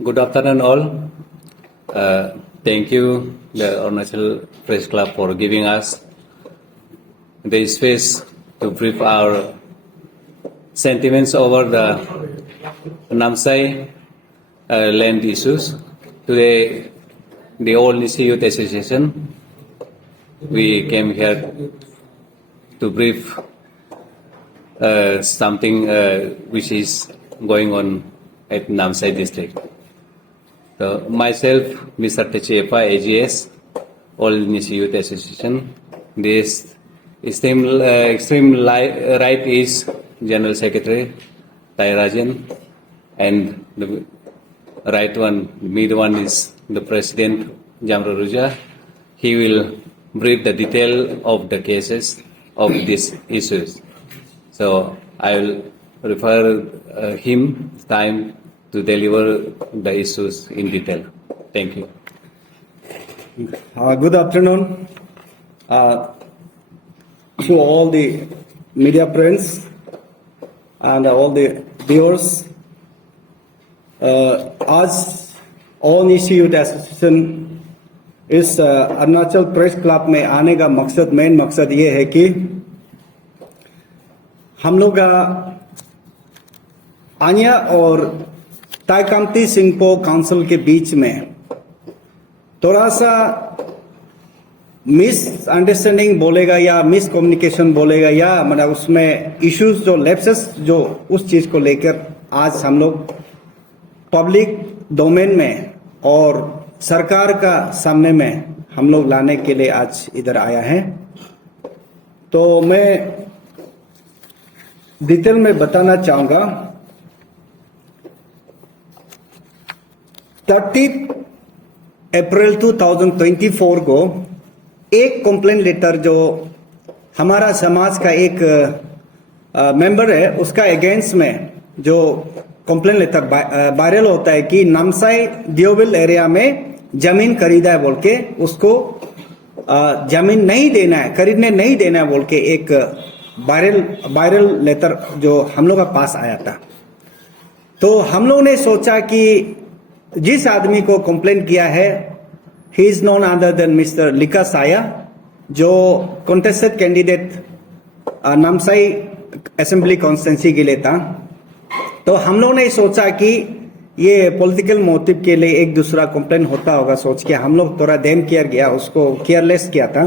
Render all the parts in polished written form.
Good afternoon, all. Thank you, the Arunachal Press Club, for giving us the space to brief our sentiments over the Namsai land issues. Today, the All Nisi Youth Association, we came here to brief something which is going on at Namsai district. So myself, Mr. Techepa, AGS, All Nisi Youth Association. This extreme right is General Secretary Tairajan, and the right one, mid one is the President Jamro Ruja. He will brief the detail of the cases of these issues. So I will refer him time to deliver the issues in detail. Thank you. Good afternoon to all the media friends and all the viewers. आज all Nishi youth association इस Arunachal press club में आने का main मकसद ये है कि हम लोग आनिया और ताई कामती सिंगपो काउंसिल के बीच में थोड़ा सा मिस अंडरस्टैंडिंग बोलेगा या मिस कम्युनिकेशन बोलेगा या मतलब उसमें इश्यूज जो लैप्सेस जो उस चीज को लेकर आज हम लोग पब्लिक डोमेन में और सरकार का सामने में हम लोग लाने के लिए आज इधर आया है। तो मैं डिटेल में बताना चाहूंगा। 30 अप्रैल 2024 को एक कंप्लेंट लेटर जो हमारा समाज का एक मेंबर है उसका अगेंस्ट में जो कंप्लेंट लेटर वायरल होता है कि नामसाई दियोबिल एरिया में जमीन खरीदा है बोल के उसको जमीन नहीं देना है, खरीदने नहीं देना है बोल के एक वायरल लेटर जो हम लोग का पास आया था। तो हम लोग ने सोचा कि जिस आदमी को कंप्लेंट किया है he is none other than mister Lika Saya जो contested candidate Namsai assembly constituency के लिए था। तो हम लोग ने सोचा कि ये पॉलिटिकल मोटिव के लिए एक दूसरा कंप्लेंट होता होगा सोच के हम लोग थोड़ा देम केयर गया, उसको केयरलेस किया था।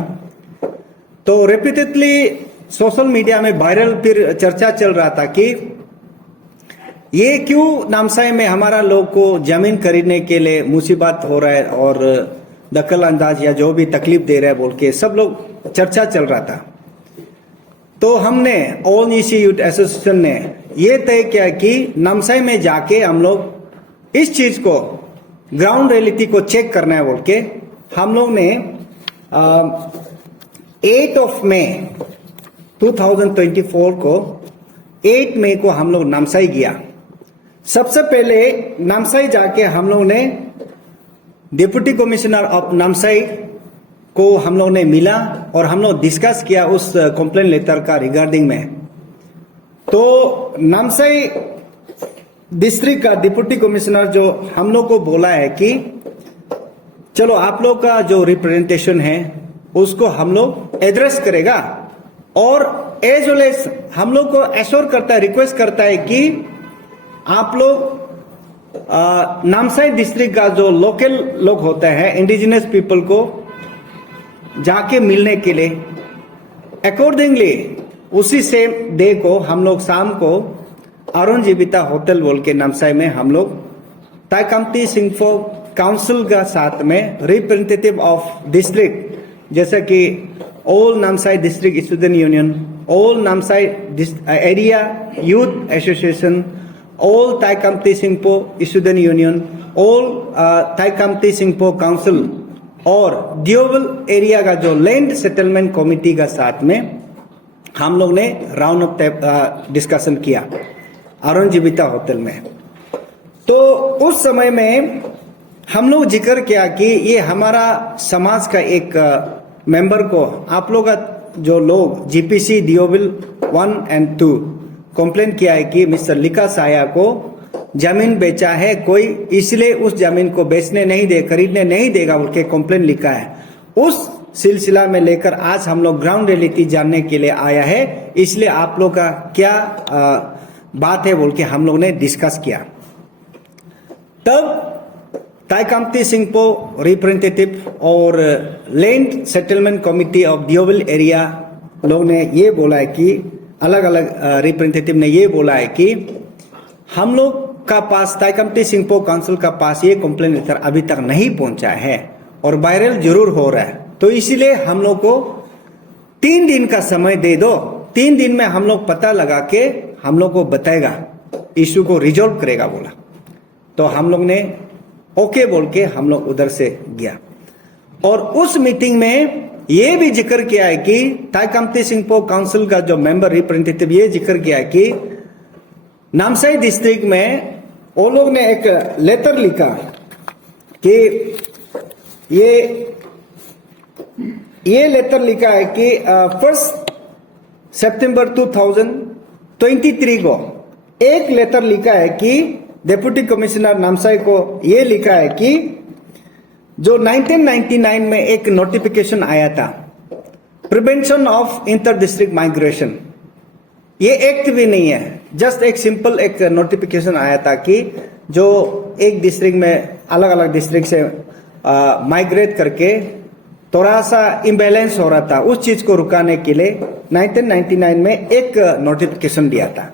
तो रिपीटेडली सोशल मीडिया में वायरल फिर चर्चा चल रहा था कि ये क्यों नामसाई में हमारा लोग को जमीन खरीदने के लिए मुसीबत हो रहा है और दखल अंदाज या जो भी तकलीफ दे रहा है बोल के सब लोग चर्चा चल रहा था। तो हमने ऑल निशी यूथ एसोसिएशन ने ये तय किया कि नामसाई में जाके हम लोग इस चीज को ग्राउंड रियलिटी को चेक करना है बोल के हम लोग ने 8 मई 2024 को 8 मई को हम लोग नामसाई गया। सबसे पहले नामसाई जाके हम लोग ने डिप्टी कमिश्नर ऑफ नामसाई को हम लोग ने मिला और हम लोग डिस्कस किया उस कंप्लेंट लेटर का रिगार्डिंग में। तो नामसाई डिस्ट्रिक्ट का डिप्टी कमिश्नर जो हम लोग को बोला है कि चलो आप लोग का जो रिप्रेजेंटेशन है उसको हम लोग एड्रेस करेगा और एज वेल एज हम लोग को एश्योर करता है, रिक्वेस्ट करता है कि आप लोग नामसाई डिस्ट्रिक्ट का जो लोकल लोग होते हैं इंडिजिनस पीपल को जाके मिलने के लिए अकॉर्डिंगली उसी सेम डे को हम लोग शाम को अरुण जीविता होटल बोल के नामसाई में हम लोग ताई कामती सिंगपो काउंसिल का साथ में रिप्रेजेंटेटिव ऑफ डिस्ट्रिक्ट जैसे कि all Namsai district student union, all Namsai area youth association, all ताई कामती सिंगपो स्टूडेंट यूनियन, ऑल ताई कामती सिंगपो काउंसिल और दियोबल एरिया का जो लैंड सेटलमेंट कमेटी का साथ में हम लोग ने राउंड ऑफ डिस्कशन किया अरुण जीविता होटल में। तो उस समय में हम लोग जिक्र किया कि ये हमारा समाज का एक मेंबर को आप लोग का जो लोग जीपीसी दियोबिल 1 और 2 कंप्लेन किया है कि मिस्टर लिका साया को जमीन बेचा है कोई, इसलिए उस जमीन को बेचने नहीं दे, खरीदने नहीं देगा बोल के कंप्लेन लिखा है। उस सिलसिला में लेकर आज हम लोग ग्राउंड रियलिटी जानने के लिए आया है, इसलिए आप लोग का क्या बात है बोल के हम लोग ने डिस्कस किया। तब ताई कामती सिंहपो रिप्रेजेंटेटिव और land settlement committee of Diyobil area लोग ने ये बोला है कि अलग अलग रिप्रेजेंटेटिव ने ये बोला है कि हम लोग का पास ताई कामती सिंहपो काउंसिल का पास ये कंप्लेन लेटर अभी तक नहीं पहुंचा है और वायरल जरूर हो रहा है, तो इसलिए हम लोग को 3 दिन का समय दे दो। 3 दिन में हम लोग पता लगा के हम लोग को बताएगा, इश्यू को रिजॉल्व करेगा बोला। तो हम लोग ने ओके बोल के हम लोग उधर से गया और उस मीटिंग में ये भी जिक्र किया है कि ताई कामती सिंहपो काउंसिल का जो मेंबर रिप्रेजेंटेटिव ये जिक्र किया है कि नामसाई डिस्ट्रिक्ट में वो लोग ने एक लेटर लिखा कि ये लेटर लिखा है कि 1 सितंबर 2023 को एक लेटर लिखा है कि डिप्टी कमिश्नर नामसाई को ये लिखा है कि जो 1999 में एक नोटिफिकेशन आया था prevention of inter district migration, ये एक्ट भी नहीं है, जस्ट एक सिंपल एक नोटिफिकेशन आया था कि जो एक डिस्ट्रिक्ट में अलग अलग डिस्ट्रिक्ट से माइग्रेट करके थोड़ा सा इम्बैलेंस हो रहा था, उस चीज को रुकाने के लिए 1999 में एक नोटिफिकेशन दिया था।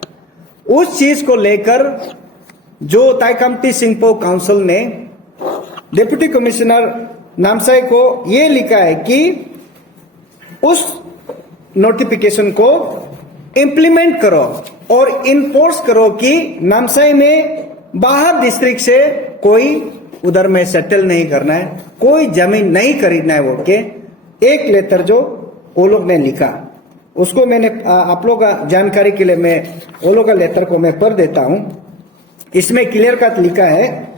उस चीज को लेकर जो ताई कामती सिंहपो काउंसिल ने डिप्टी कमिश्नर नामसाई को ये लिखा है कि उस नोटिफिकेशन को इम्प्लीमेंट करो और इन्फोर्स करो कि नामसाई में बाहर डिस्ट्रिक्ट से कोई उधर में सेटल नहीं करना है, कोई जमीन नहीं खरीदना है बोल के एक लेटर जो वो लोग ने लिखा, उसको मैंने आप लोग का जानकारी के लिए मैं वो लोग का लेटर को मैं पढ़ देता हूं। इसमें क्लियर कट लिखा है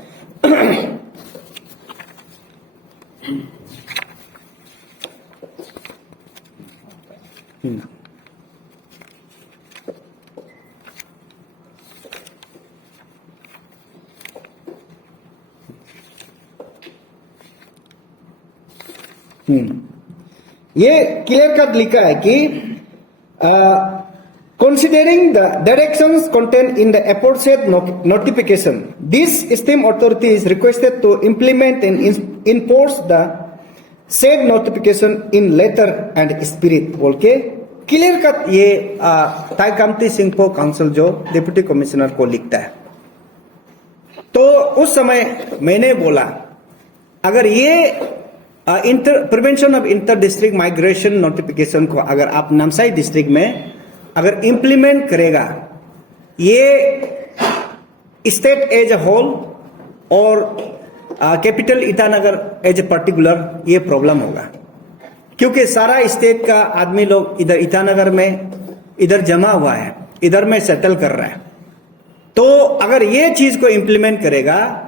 ये क्लियर कट लिखा है कि considering the directions contained in the aforesaid notification, this esteemed authority is requested to implement and enforce the said notification in letter and spirit बोल के क्लियर कट ये ताई कामती सिंहपो काउंसिल जो डिप्टी कमिश्नर को लिखता है। तो उस समय मैंने बोला अगर ये prevention of inter district migration notification को अगर आप नामसाई डिस्ट्रिक्ट में अगर इम्प्लीमेंट करेगा, ये स्टेट एज ए होल और capital Itanagar as a particular ये प्रॉब्लम होगा, क्योंकि सारा स्टेट का आदमी लोग इधर ईटानगर में इधर जमा हुआ है, इधर में सेटल कर रहा है। तो अगर ये चीज को इम्प्लीमेंट करेगा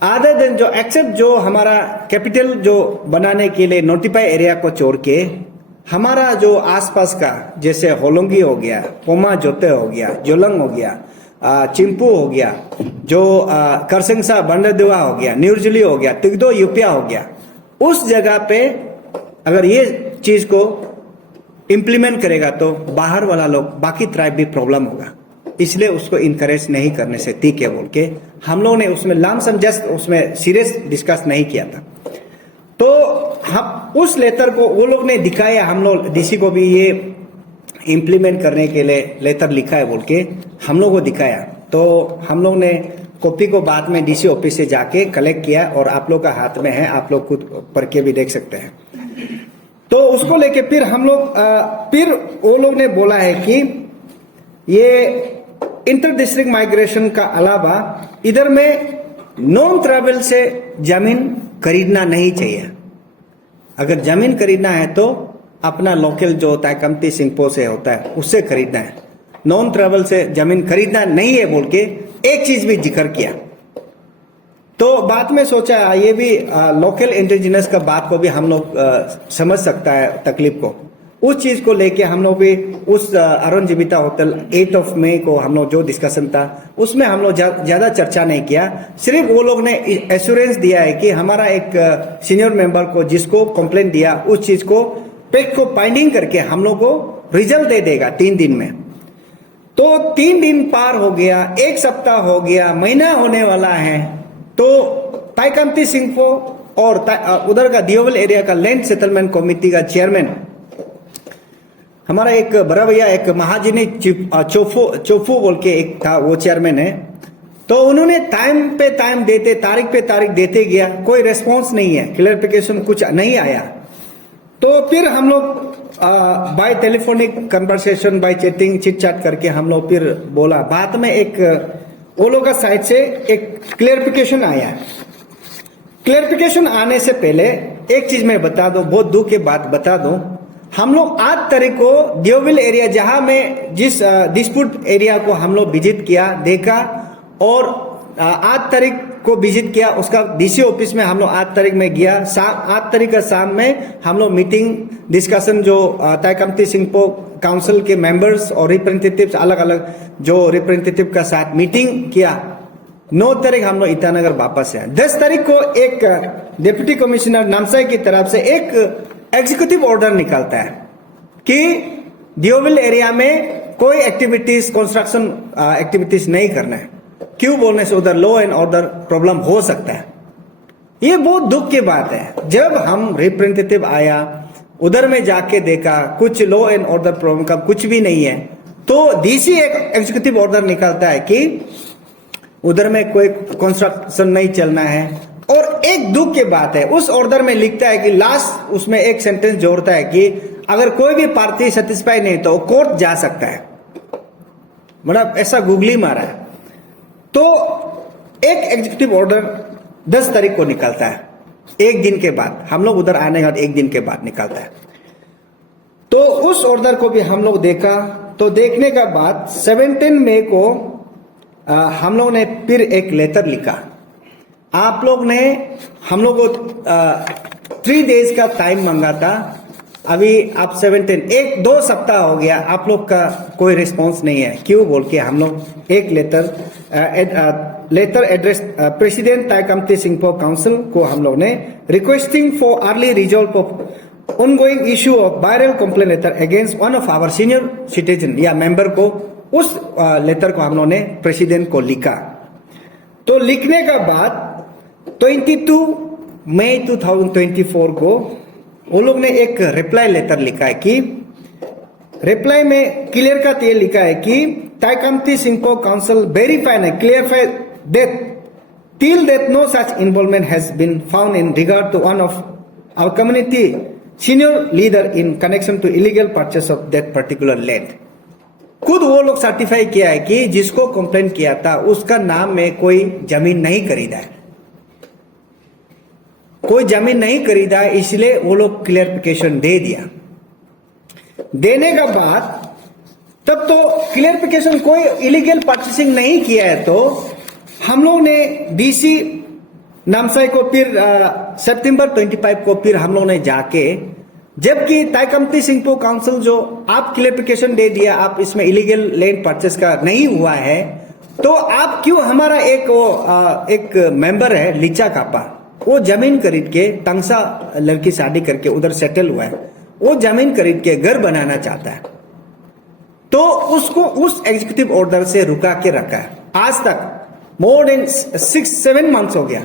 आधे दिन जो एक्सेप्ट जो हमारा कैपिटल जो बनाने के लिए नोटिफाई एरिया को छोड़ के हमारा जो आसपास का जैसे होलोंगी हो गया, पोमा जोते हो गया, जोलंग हो गया, चिंपू हो गया, जो करसिंगसा बंडरदेवा हो गया, न्यूरजुली हो गया, तिगदो यूपिया हो गया, उस जगह पे अगर ये चीज को इम्प्लीमेंट करेगा तो बाहर वाला लोग बाकी ट्राइब भी प्रॉब्लम होगा, इसलिए उसको इनकरेज नहीं करने से ठीक है बोल के हम लोगों ने उसमें लामसम जस्ट उसमें सीरियस डिस्कस नहीं किया था। तो हम उस लेटर को वो लोग ने दिखाया, हम लोग डीसी को भी ये इम्प्लीमेंट करने के लिए लेटर लिखा है बोल के हम लोग को दिखाया। तो हम लोग ने कॉपी को बाद में डीसी ऑफिस से जाके कलेक्ट किया और आप लोग का हाथ में है, आप लोग खुद पढ़ के भी देख सकते हैं। तो उसको लेके फिर हम लोग फिर वो लोग ने बोला है कि ये इंटर डिस्ट्रिक्ट माइग्रेशन का अलावा इधर में नॉन ट्रैवल से जमीन खरीदना नहीं चाहिए। अगर जमीन खरीदना है तो अपना लोकल जो ताई कामती सिंहपो से होता है उससे खरीदना है, नॉन ट्रैवल से जमीन खरीदना नहीं है बोल के एक चीज भी जिक्र किया। तो बाद में सोचा ये भी लोकल इंडिजिनस का बात को भी हम लोग समझ सकता है तकलीफ को। उस चीज को लेके हम लोग भी उस अरुण जीविता होटल 8 मई को हम लोग जो डिस्कशन था उसमें हम लोग ज्यादा चर्चा नहीं किया। सिर्फ वो लोग ने एश्योरेंस दिया है कि हमारा एक सीनियर मेंबर को जिसको कंप्लेंट दिया उस चीज को फैक्ट को फाइंडिंग करके हम लोग को रिजल्ट दे देगा 3 दिन में। तो 3 दिन पार हो गया, 1 सप्ताह हो गया, महीना होने वाला है। तो ताइकामती सिंहपो और उधर का दियोवल एरिया का लैंड सेटलमेंट कमेटी का चेयरमैन हमारा एक बड़ा भैया एक महाजनी चोफू बोल के एक था, वो चेयरमैन है। तो उन्होंने टाइम पे टाइम देते, तारीख पे तारीख देते गया, कोई रेस्पॉन्स नहीं है, क्लियरिफिकेशन कुछ नहीं आया। तो फिर हम लोग by telephonic conversation, by chatting, chit chat करके हम लोग फिर बोला। बाद में एक वो लोग का साइड से एक क्लियरिफिकेशन आया। क्लियरिफिकेशन आने से पहले एक चीज मैं बता दूं, बहुत दुख की बात बता दूं, हम लोग 8 तारीख को दियोविल एरिया जहां में जिस डिस्प्यूट एरिया को हम लोग विजिट किया, देखा और 8 तारीख को विजिट किया, उसका डीसी ऑफिस में हम लोग 8 तारीख में गया। 8 तारीख का शाम में हम लोग मीटिंग डिस्कशन जो ताइकामती सिंहपो काउंसिल के मेंबर्स और रिप्रेजेंटेटिव्स अलग अलग जो रिप्रेजेंटेटिव का साथ मीटिंग किया। 9 तारीख हम लोग ईटानगर वापस आए। 10 तारीख को एक डिप्टी कमिश्नर नामसाई की तरफ से एक एग्जीक्यूटिव ऑर्डर निकलता है कि दियोविल एरिया में कोई एक्टिविटीज, कंस्ट्रक्शन एक्टिविटीज नहीं करना है। क्यों बोलने से उधर लॉ एंड ऑर्डर प्रॉब्लम हो सकता है। ये बहुत दुख की बात है। जब हम रिप्रेजेंटेटिव आया, उधर में जाके देखा कुछ लॉ एंड ऑर्डर प्रॉब्लम का कुछ भी नहीं है। तो डीसी एक एग्जीक्यूटिव ऑर्डर निकालता है कि उधर में कोई कंस्ट्रक्शन नहीं चलना है। और एक दुख की बात है, उस ऑर्डर में लिखता है कि लास्ट उसमें एक सेंटेंस जोड़ता है कि अगर कोई भी पार्टी सेटिस्फाई नहीं तो कोर्ट जा सकता है। मतलब ऐसा गूगली मारा है। तो एक एग्जीक्यूटिव ऑर्डर 10 तारीख को निकलता है, एक दिन के बाद, हम लोग उधर आने का 1 दिन के बाद निकलता है। तो उस ऑर्डर को भी हम लोग देखा। तो देखने का बाद 17 मई को हम लोग ने फिर एक लेटर लिखा। आप लोग ने हम लोग को 3 डेज का टाइम मांगा था। अभी आप 1-2 सप्ताह हो गया, आप लोग का कोई रिस्पांस नहीं है। क्यों बोल के हम लोग एक letter address president Tai Khamti Singpho council को हम लोग ने requesting for early resolve of ongoing issue of viral complaint letter against one of our senior citizen या मेंबर को, उस लेटर को हम लोग ने प्रेसिडेंट को लिखा। तो लिखने का बाद 22 मई 2024 को वो लोग ने एक रिप्लाई लेटर लिखा है कि रिप्लाई में क्लियर कट ये लिखा है कि Taikhamti Singpho council verify and clarify that till that no such involvement has been found in regard to one of our community senior leader in connection to illegal purchase of that particular land. खुद वो लोग certify किया है कि जिसको complaint किया था उसका नाम में कोई जमीन नहीं खरीदा है, कोई जमीन नहीं खरीदा, इसलिए वो लोग क्लियरिफिकेशन दे दिया। देने का बाद तब तो क्लियरिफिकेशन कोई इलीगल परचेसिंग नहीं किया है। तो हम लोग ने डीसी नामसाई को फिर सितंबर 25 को फिर हम लोग ने जाके, जबकि ताइकामती सिंहपो काउंसिल जो आप क्लियरिफिकेशन दे दिया, आप इसमें इलीगल लैंड परचेस का नहीं हुआ है, तो आप क्यों हमारा एक मेंबर है लिचा कापा, वो जमीन खरीद के तंगसा लड़की शादी करके उधर सेटल हुआ है, वो जमीन खरीद के घर बनाना चाहता है। तो उसको उस एग्जीक्यूटिव ऑर्डर से रुका के रखा है। आज तक मोर देन 6-7 मंथ्स हो गया,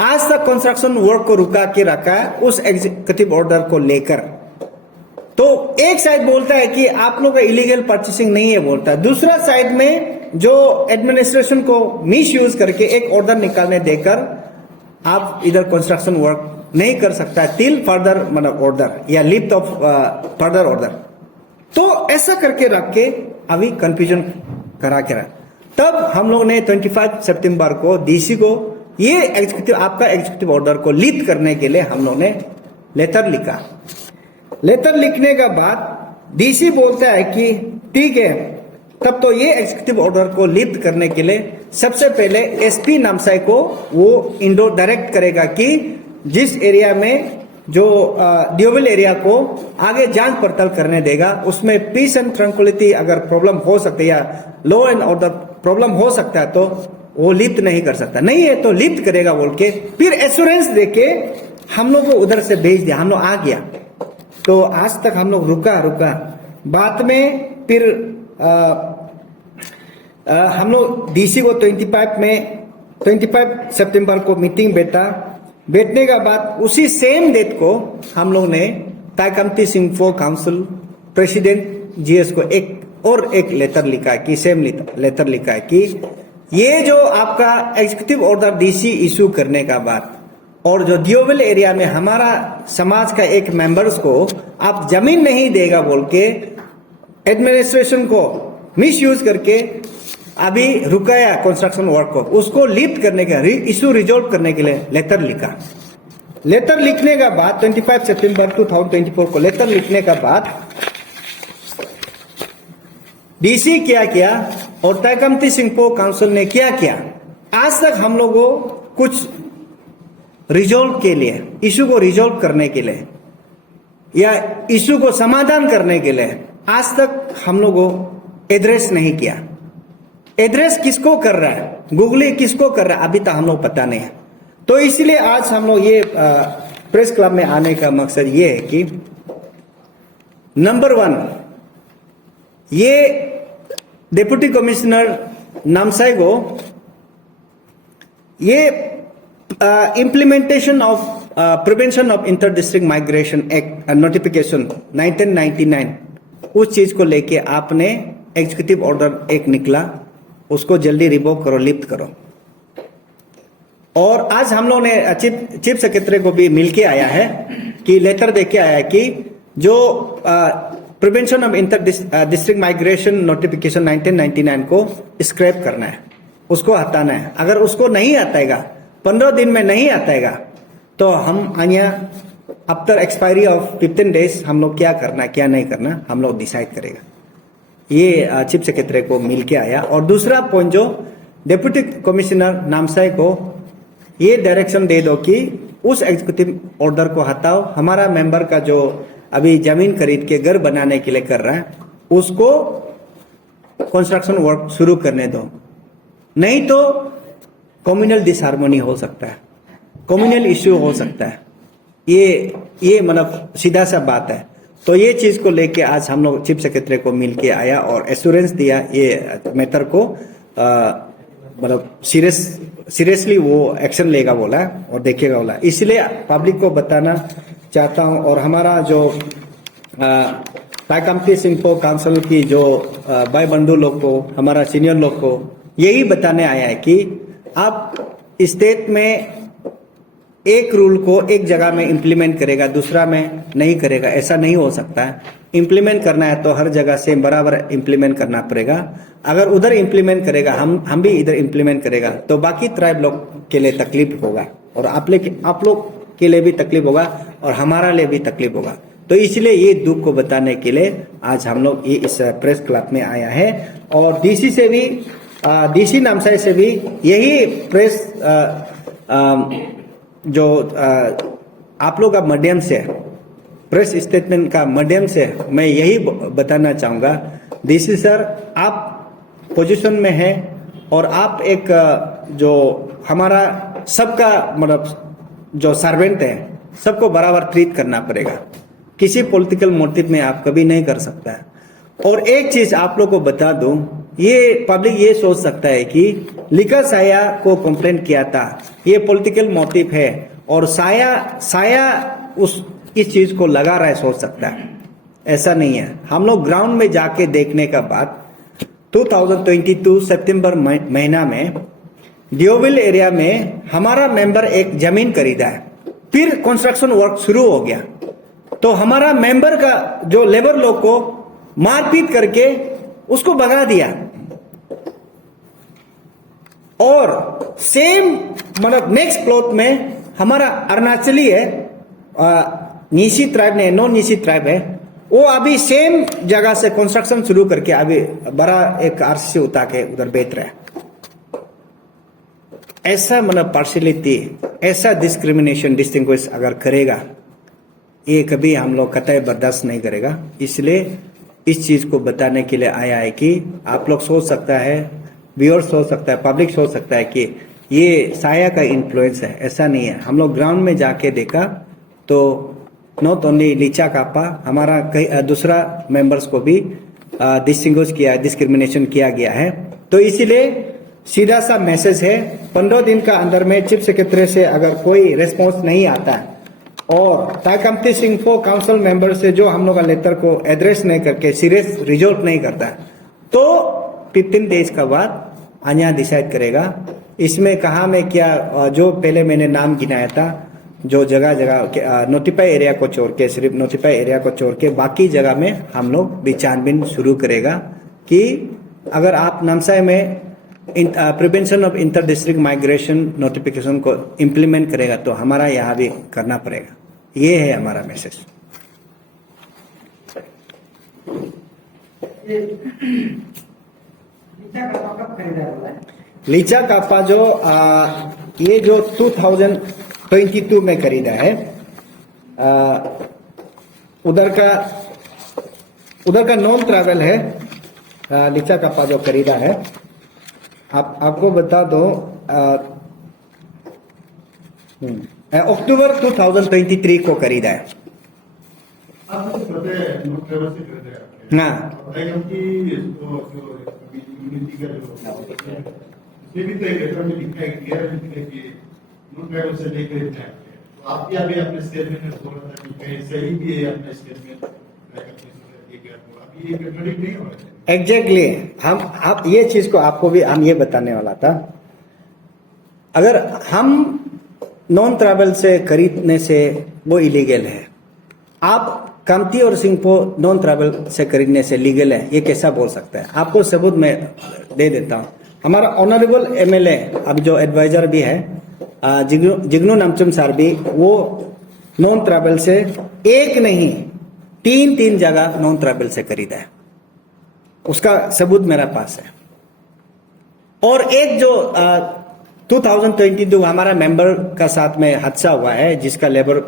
आज तक कंस्ट्रक्शन वर्क को रुका के रखा है उस एग्जीक्यूटिव ऑर्डर को लेकर। तो एक साइड बोलता है कि आप लोग का इलीगल परचेसिंग नहीं है बोलता है, दूसरा साइड में जो एडमिनिस्ट्रेशन को मिस यूज करके एक ऑर्डर निकालने देकर आप इधर कंस्ट्रक्शन वर्क नहीं कर सकता है टिल फर्दर मतलब ऑर्डर या लिफ्ट ऑफ फर्दर ऑर्डर। तो ऐसा करके रख के अभी कंफ्यूजन करा के रख। तब हम लोग ने 25 सितंबर को डीसी को ये एग्जीक्यूटिव आपका एग्जीक्यूटिव ऑर्डर को लिफ्ट करने के लिए हम लोग ने लेटर लिखा। लेटर लिखने के बाद डीसी बोलता है कि ठीक है, तब तो ये एग्जीक्यूटिव ऑर्डर को लिफ्ट करने के लिए सबसे पहले एसपी नामसाई को वो इंडो डायरेक्ट करेगा कि जिस एरिया में जो ड्यूबल एरिया को आगे जांच पड़ताल करने देगा। उसमें पीस एंड ट्रंक्विलिटी अगर प्रॉब्लम हो सकती है या लॉ एंड ऑर्डर प्रॉब्लम हो सकता है तो वो लिफ्ट नहीं कर सकता, नहीं है तो लिफ्ट करेगा बोल के फिर एश्योरेंस देके हम लोग को उधर से भेज दिया। हम लोग आ गया तो आज तक हम लोग रुका बाद में फिर हम लोग डीसी को 25 सितंबर को मीटिंग बैठने का बाद उसी सेम डेट को हम लोग ने ताई कमती सिंगफो काउंसिल प्रेसिडेंट जीएस को एक लेटर लिखा है कि सेम लेटर लिखा है कि ये जो आपका एग्जीक्यूटिव ऑर्डर डीसी इशू करने का बाद और जो ड्यूबल एरिया में हमारा समाज का एक मेंबर्स को आप जमीन नहीं देगा बोल के एडमिनिस्ट्रेशन को मिस यूज करके अभी रुकाया कंस्ट्रक्शन वर्क को, उसको लिफ्ट करने का इशू रिजोल्व करने के लिए लेटर लिखा। लेटर लिखने का बाद 25 सितंबर 2024 को लेटर लिखने का बाद डीसी क्या किया और ताई कमती सिंगफो काउंसिल ने क्या किया, आज तक हम लोगों को कुछ रिजोल्व के लिए, इशू को रिजोल्व करने के लिए या इशू को समाधान करने के लिए आज तक हम लोगों को एड्रेस नहीं किया। एड्रेस किसको कर रहा है, गूगली किसको कर रहा है, अभी तक हम लोग पता नहीं है। तो इसलिए आज हम लोग ये प्रेस क्लब में आने का मकसद ये है कि नंबर 1 ये डिप्टी कमिश्नर नामसाई को ये implementation of prevention of inter district migration act notification 1999 उस चीज को लेके आपने एग्जीक्यूटिव ऑर्डर एक निकला, उसको जल्दी रिवोक करो, लिफ्ट करो। और आज हम लोग ने चीफ सेक्रेटरी को भी मिलके आया है कि लेटर देके आया है कि जो prevention of inter district migration notification 1999 को स्क्रैप करना है, उसको हटाना है। अगर उसको नहीं हटाएगा, 15 दिन में नहीं हटाएगा तो हम आनिया आफ्टर एक्सपायरी ऑफ 15 डेज हम लोग क्या करना क्या नहीं करना हम लोग डिसाइड करेगा। ये चीफ सेक्रेटरी को मिलके आया। और दूसरा पॉइंट जो डिप्टी कमिश्नर नामसाई को ये डायरेक्शन दे दो कि उस एग्जीक्यूटिव ऑर्डर को हटाओ, हमारा मेंबर का जो अभी जमीन खरीद के घर बनाने के लिए कर रहा है उसको कंस्ट्रक्शन वर्क शुरू करने दो, नहीं तो कम्युनल डिसहार्मनी हो सकता है, कम्युनल इश्यू हो सकता है। ये मतलब सीधा सा बात है। तो ये चीज को लेके आज हम लोग चीफ सेक्रेटरी को मिलके आया और एश्योरेंस दिया ये मैटर को मतलब सीरियसली वो एक्शन लेगा बोला और देखेगा बोला। इसलिए पब्लिक को बताना चाहता हूं और हमारा जो ताई कमती सिंगफो काउंसिल की जो भाई बंधु लोग को, हमारा सीनियर लोग को यही बताने आया है कि आप स्टेट में एक रूल को एक जगह में इम्प्लीमेंट करेगा, दूसरा में नहीं करेगा, ऐसा नहीं हो सकता है। इम्प्लीमेंट करना है तो हर जगह से बराबर इम्प्लीमेंट करना पड़ेगा। अगर उधर इम्प्लीमेंट करेगा, हम भी इधर इम्प्लीमेंट करेगा तो बाकी ट्राइब लोग के लिए तकलीफ होगा और आप लोग के लिए भी तकलीफ होगा और हमारा लिए भी तकलीफ होगा। तो इसलिए ये दुख को बताने के लिए आज हम लोग ये इस प्रेस क्लब में आया है और डीसी से भी डीसी नामसाई से भी यही प्रेस जो आप लोग का माध्यम से प्रेस स्टेटमेंट का माध्यम से मैं यही बताना चाहूंगा, डीसी सर आप पोजीशन में हैं और आप एक जो हमारा सबका मतलब जो सर्वेंट है सबको बराबर ट्रीट करना पड़ेगा। किसी पॉलिटिकल मोटिव में आप कभी नहीं कर सकता है। और एक चीज आप लोग को बता दूं, ये पब्लिक ये सोच सकता है कि लिखा साया को कंप्लेंट किया था, ये पॉलिटिकल मोटिव है और साया इस चीज को लगा रहा है, सोच सकता है। ऐसा नहीं है। हम लोग ग्राउंड में जाके देखने का बाद 2022 सितंबर महीना में ड्यूबल एरिया में हमारा मेंबर एक जमीन खरीदा है, फिर कंस्ट्रक्शन वर्क शुरू हो गया तो हमारा मेंबर का जो लेबर लोग को मारपीट करके उसको भगा दिया और सेम मतलब नेक्स्ट प्लॉट में हमारा अरुणाचली है, नीसी ट्राइब ने नॉन नीसी ट्राइब है, वो अभी सेम जगह से कंस्ट्रक्शन शुरू करके अभी बड़ा एक आरसीसी उठा के उधर बेच रहा है। ऐसा मतलब पार्शियलिटी, ऐसा डिस्क्रिमिनेशन डिस्टिंग्विश अगर करेगा ये कभी हम लोग कतई बर्दाश्त नहीं करेगा। इसलिए इस चीज को बताने के लिए आया है कि आप लोग सोच सकता है, व्यूअर सोच सकता है, पब्लिक सोच सकता है कि ये साया का इन्फ्लुएंस है। ऐसा नहीं है। हम लोग ग्राउंड में जाके देखा तो नॉट ओनली लीचा कापा, हमारा कई दूसरा मेंबर्स को भी डिस्टिंग्विश किया, डिस्क्रिमिनेशन किया गया है। तो इसीलिए सीधा सा मैसेज है, 15 दिन का अंदर में चीफ सेक्रेटरी से अगर कोई रेस्पॉन्स नहीं आता है और ताई कामती सिंह काउंसिल मेंबर से जो हम लोग का लेटर को एड्रेस नहीं करके सीरियस रिजोल्व नहीं करता है, तो 15 डेज का बाद अन्य डिसाइड करेगा। इसमें कहा मैं क्या, जो पहले मैंने नाम गिनाया था, जो जगह जगह नोटिफाई एरिया को छोड़ के, सिर्फ नोटिफाई एरिया को छोड़ के बाकी जगह में हम लोग भी छानबीन शुरू करेगा कि अगर आप नामसाई में prevention of inter district migration notification को इम्प्लीमेंट करेगा तो हमारा यहाँ भी करना पड़ेगा। ये है हमारा मैसेज। लीचा कापा जो ये जो 2022 में खरीदा है, उधर का नॉन ट्रैवल है। लीचा कापा जो खरीदा है, आपको बता दो, अक्टूबर 2023 को खरीदा है। हाँ, एग्जैक्टली हम आप ये चीज को आपको भी हम ये बताने वाला था। अगर हम नॉन ट्रैवल से खरीदने से वो इलीगल है, आप कामती और सिंहपो नॉन ट्रैवल से खरीदने से लीगल है, ये कैसा बोल सकता है? आपको सबूत मैं दे देता हूँ। हमारा ऑनरेबल एमएलए अब जो एडवाइजर भी है, जिग्नू नामचुम सर भी, वो नॉन ट्रैवल से एक नहीं तीन जगह नॉन ट्रैवल से खरीदा है। उसका सबूत मेरा पास है। और एक जो 2022 हमारा मेंबर का साथ में हादसा हुआ है, जिसका लेबर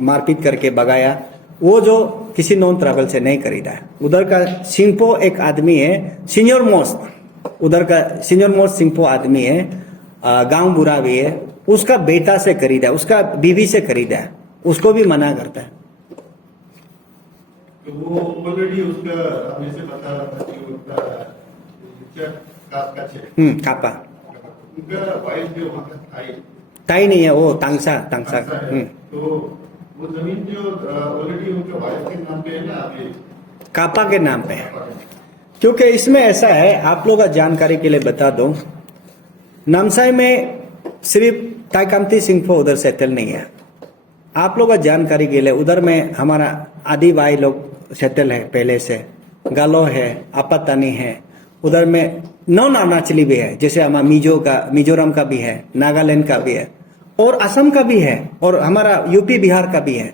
मारपीट करके भगाया, वो जो किसी नॉन ट्रैवल से नहीं खरीदा है। उधर का सिंहपो एक आदमी है, सीनियर मोस्ट, उधर का सीनियर मोस्ट सिंहपो आदमी है, गांव बुरा भी है, उसका बेटा से खरीदा है, उसका बीवी से खरीदा है, उसको भी मना करता है। तो वो ऑलरेडी उसका हमें से बता रहा था कि उसका कापा उनका वाइफ जो वहाँ का ताई नहीं है, वो तांगसा तो वो जमीन जो ऑलरेडी उनके वाइफ के नाम पे है ना, अभी कापा के नाम पे है। क्योंकि इसमें ऐसा है, आप लोगों का जानकारी के लिए बता दो, नामसाई में सिर्फ ताई कामती सिंहपो उधर सेटल नहीं है। आप लोगों का जानकारी के लिए उधर में हमारा आदि भाई लोग सेटल है पहले से, गालो है, आपातानी है, उधर में नॉन अरुणाचली भी है, जैसे हमारा मिजोरम का भी है, नागालैंड का भी है, और असम का भी है, और हमारा यूपी बिहार का भी है,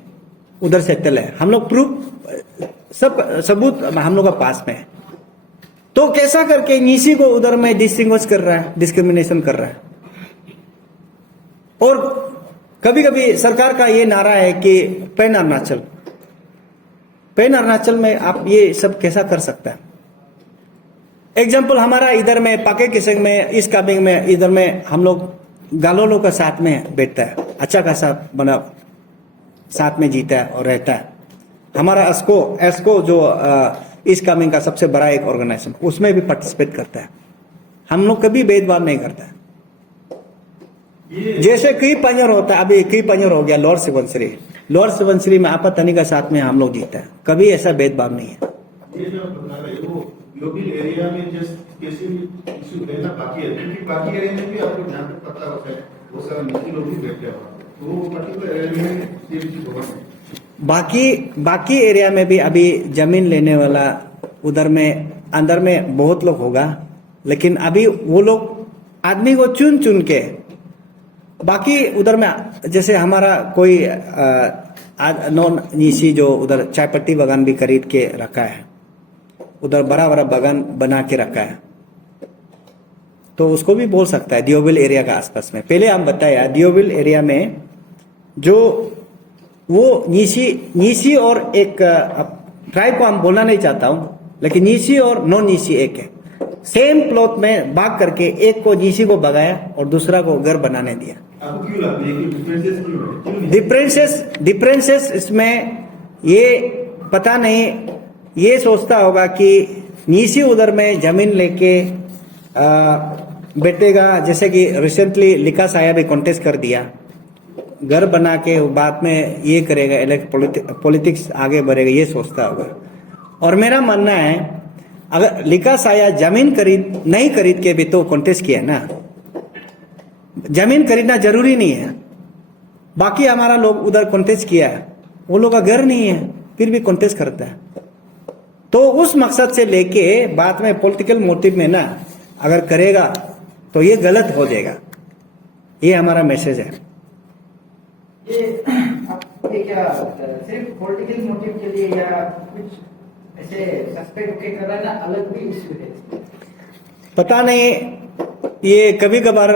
उधर सेटल है। हम लोग प्रूफ सब सबूत हम लोग का पास में है। तो कैसा करके नीसी को उधर में डिस्टिंग्विश कर रहा है, डिस्क्रिमिनेशन कर रहा है। और कभी कभी सरकार का ये नारा है कि पैन अरुणाचल में आप ये सब कैसा कर सकता है? एग्जाम्पल हमारा इधर में पाके किसंग में, इस काबिंग में, इधर में हम लोग गालोलो का साथ में बैठता है, अच्छा खासा बना साथ में जीता है और रहता है। हमारा एस्को जो इस काबिंग का सबसे बड़ा एक ऑर्गेनाइजेशन, उसमें भी पार्टिसिपेट करता है। हम लोग कभी भेदभाव नहीं करता है। जैसे कई पंजर होता है, अभी कई पंजर हो गया लोअर सुबनसिरी में आपातानी का साथ में हम लोग जीता है, कभी ऐसा भेदभाव नहीं है। ये जो बता रहे हो ग्लोबल एरिया में जस्ट कैसे इशू रहना बाकी है, बाकी एरिया में भी आपको जहाँ तक पता होता है वो सारा मिस्त्री लोग भी बैठे हुआ, तो वो पर्टिकुलर एरिया में ये चीज होगा। बाकी एरिया में भी अभी जमीन लेने वाला उधर में अंदर में बहुत लोग होगा, लेकिन अभी वो लोग आदमी को चुन के, बाकी उधर में जैसे हमारा कोई नॉन नीसी जो उधर चाय पत्ती बागान भी खरीद के रखा है, उधर बड़ा बागान बना के रखा है, तो उसको भी बोल सकता है दियोबिल एरिया का आसपास में। पहले हम बताया दियोबिल एरिया में जो वो नीसी और एक ट्राइब को हम बोलना नहीं चाहता हूं, लेकिन नीसी और नॉन नीसी एक है। सेम प्लॉट में भाग करके एक को नीसी को भगाया और दूसरा को घर बनाने दिया। आपको क्यों लगता है कि डिफरेंसेस क्यों है? डिफरेंसेस इसमें ये पता नहीं, ये सोचता होगा कि नीसी उधर में जमीन लेके बैठेगा, जैसे कि रिसेंटली लिका साया भी कॉन्टेस्ट कर दिया, घर बना के बाद में ये करेगा, पॉलिटिक्स आगे बढ़ेगा, ये सोचता होगा। और मेरा मानना है अगर लिका साया जमीन नहीं खरीद के भी तो कॉन्टेस्ट किया ना, जमीन खरीदना जरूरी नहीं है। बाकी हमारा लोग उधर कॉन्टेस्ट किया है, वो लोग का घर नहीं है फिर भी कॉन्टेस्ट करता है। तो उस मकसद से लेके बाद में पॉलिटिकल मोटिव में ना अगर करेगा तो ये गलत हो जाएगा, ये हमारा मैसेज है। ये क्या सिर्फ पॉलिटिकल मोटिव के लिए या कुछ ऐसे सस्पेक्ट कर रहा है ना, अलग भी इश्यू है? पता नहीं, ये कभी कभार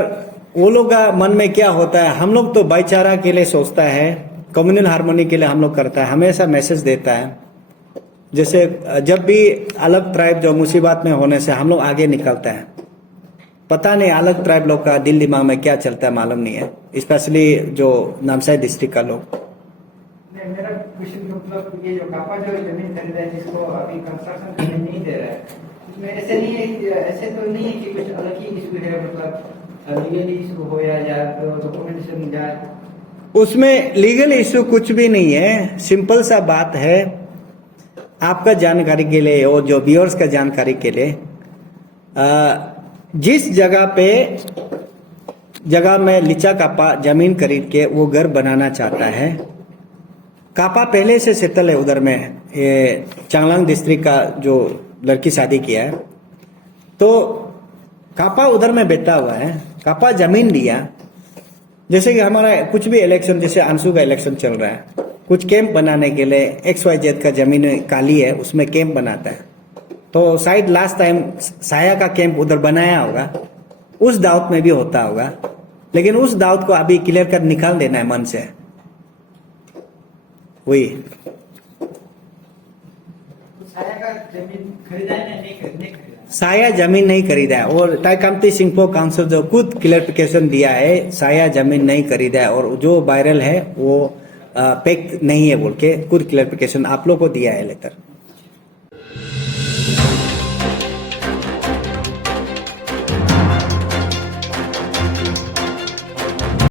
वो लोग का मन में क्या होता है। हम लोग तो भाईचारा के लिए सोचता है, कम्युनल हार्मोनी के लिए हम लोग करता है, हमेशा मैसेज देता है। जैसे जब भी अलग ट्राइब जो मुसीबत में होने से हम लोग आगे निकलता है। पता नहीं अलग ट्राइब लोग का दिल दिमाग में क्या चलता है मालूम नहीं है, स्पेशली जो नामसाई डिस्ट्रिक्ट का लोग। मेरा क्वेश्चन मतलब ये जो कापा जो जमीन खरीदा है जिसको अभी कंस्ट्रक्शन करने नहीं दे रहा है, उसमें ऐसे नहीं है, ऐसे तो नहीं है कि कुछ अलग ही इशू है, मतलब लीगल इशू हो या डॉक्यूमेंटेशन या उसमें लीगल इशू कुछ भी नहीं है। सिंपल सा बात है, आपका जानकारी के लिए और जो व्यूअर्स का जानकारी के लिए, जिस जगह में लिचा कापा जमीन खरीद के वो घर बनाना चाहता है, कापा पहले से सेटल है उधर में, ये चांगलांग डिस्ट्रिक्ट का जो लड़की शादी किया है, तो कापा उधर में बैठा हुआ है। कापा जमीन लिया, जैसे कि हमारा कुछ भी इलेक्शन, जैसे अंशु का इलेक्शन चल रहा है, कुछ कैंप बनाने के लिए XYZ का जमीन काली है, उसमें कैंप बनाता है। तो शायद लास्ट टाइम साया का कैंप उधर बनाया होगा, उस दावत में भी होता होगा, लेकिन उस दावत को अभी क्लियर कर निकाल देना है मन से, वही। साया का जमीन खरीदा है या नहीं खरीदा? साया जमीन नहीं खरीदा है, और टाइकामती सिंगपो काउंसिल जो खुद क्लियरिफिकेशन दिया है, साया जमीन नहीं खरीदा है, और जो वायरल है वो पैक्ट नहीं है बोल के खुद क्लियरिफिकेशन आप लोग को दिया है लेटर।